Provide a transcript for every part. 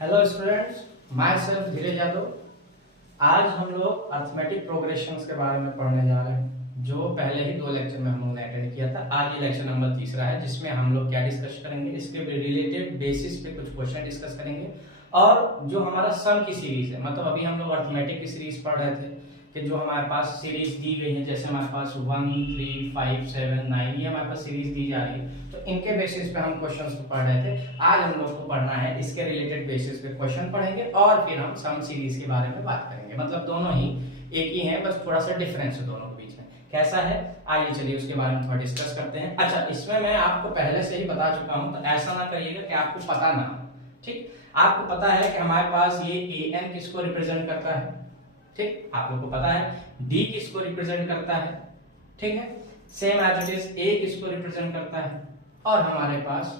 Hello students, my self धीरज यादव। आज हम लोग अर्थमेटिक प्रोग्रेशंस के बारे में पढ़ने जा रहे हैं, जो पहले ही 2 लेक्चर में हम लोग ने अटेंड किया था। आज ये लेक्चर नंबर 3 है, जिसमें हम लोग क्या डिस्कस करेंगे, इसके रिलेटेड बेसिस पे कुछ क्वेश्चन डिस्कस करेंगे। और जो हमारा सम की सीरीज है, मतलब अभी हम लोग अर्थमेटिक की सीरीज पढ़ रहे थे कि जो हमारे पास सीरीज दी गई है, जैसे हमारे पास 1, 3, 5, 7, 9 ये हमारे पास सीरीज दी जा रही है, तो इनके बेसिस पे हम क्वेश्चंस को पढ़ रहे थे। आज हम लोग को पढ़ना है इसके रिलेटेड बेसिस पे क्वेश्चन पढ़ेंगे और फिर हम सम सीरीज के बारे में बात करेंगे। मतलब दोनों ही एक ही है, बस थोड़ा सा डिफरेंस है दोनों के बीच में। कैसा है, आइए चलिए उसके बारे में थोड़ा डिस्कस करते हैं। अच्छा, इसमें मैं आपको पहले से ही बता चुका हूं, तो ऐसा ना करिएगा कि आपको पता ना हो। ठीक, आपको पता है कि हमारे पास ये an किसको रिप्रेजेंट करता है। ठीक, आप लोग को पता है d किसको रिप्रेजेंट करता है। ठीक है, same as it is a किसको रिप्रेजेंट करता है, और हमारे पास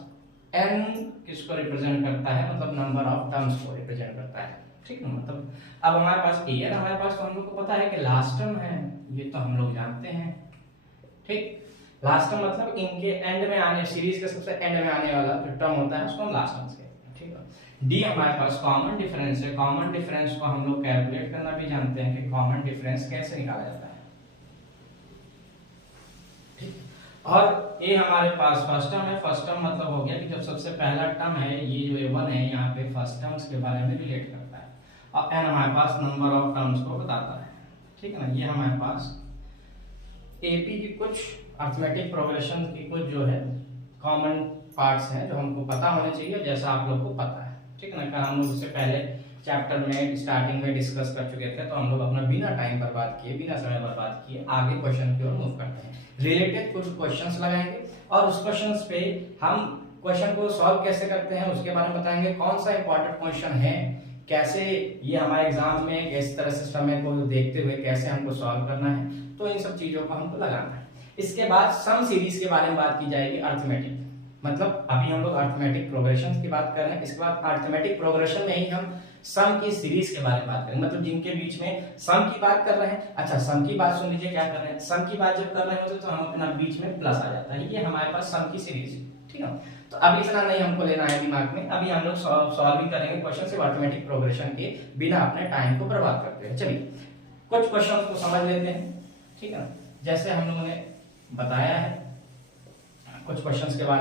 n किसको रिप्रेजेंट करता है, मतलब नंबर ऑफ टर्म्स को रिप्रेजेंट करता है। ठीक है, मतलब अब हमारे पास a है, हमारे पास तो हम लोग को पता है कि लास्ट टर्म है, ये तो हम लोग जानते हैं। ठीक, लास्ट टर्म मतलब इनके एंड में आने, सीरीज के सबसे एंड में आने वाला जो टर्म होता है उसको हम लास्ट टर्म कहते हैं। ठीक है, डी हमारे पास कॉमन डिफरेंस है। कॉमन डिफरेंस को हम लोग कैलकुलेट करना भी जानते हैं कि कॉमन डिफरेंस कैसे निकाला जाता है। ठीक, और ये हमारे पास फर्स्ट टर्म है। फर्स्ट टर्म मतलब हो गया कि जब सबसे पहला टर्म है, ये जो A1 है, यहाँ पे फर्स्ट टर्म्स के बारे में रिलेट करता है, और एन हमारे पास नंबर ऑफ टर्म्स को बताता है। ठीक है ना, ये हमारे पास एपी की कुछ अर्थमेटिक प्रोग्रेशन की कुछ जो है कॉमन पार्ट्स हैं जो हमको पता होने चाहिए, जैसा आप लोग को पता है। ठीक है ना, कारण हम लोग उससे पहले चैप्टर में स्टार्टिंग में डिस्कस कर चुके थे, तो हम लोग अपना बिना टाइम बर्बाद किए, बिना समय बर्बाद किए आगे क्वेश्चन की ओर मूव करते हैं। रिलेटेड कुछ क्वेश्चंस लगाएंगे और उस क्वेश्चंस पे हम क्वेश्चन को सॉल्व कैसे करते हैं उसके बारे में बताएंगे। कौन सा इंपॉर्टेंट क्वेश्चन है, कैसे ये हमारे एग्जाम में किस तरह से समय को देखते हुए कैसे हमको सॉल्व करना है, तो इन सब चीजों को हमको लगाना है। इसके बाद सम सीरीज के बारे में बात की जाएगी। अर्थमेटिक मतलब अभी हम लोग अर्थमेटिक प्रोग्रेशन की बात कर रहे हैं, इसके बाद अर्थमेटिक प्रोग्रेशन में ही हम सम की सीरीज के बारे में बात करेंगे, मतलब जिनके बीच में सम की बात कर रहे हैं। अच्छा, सम की बात सुन लीजिए, क्या कर रहे हैं, सम की बात जब कर रहे होते तो हम अपना बीच में प्लस आ जाता है, ये हमारे पास सम की सीरीज। ठीक है, तो अभी इतना नहीं हमको लेना है दिमाग में, अभी हम लोग सॉल्व ही करेंगे क्वेश्चन सिर्फ अर्थमेटिक प्रोग्रेशन के, बिना अपने टाइम को बर्बाद करते हैं। चलिए कुछ क्वेश्चन को समझ लेते हैं। ठीक है, जैसे हम लोगों ने बताया है कुछ क्वेश्चंस के बारे में।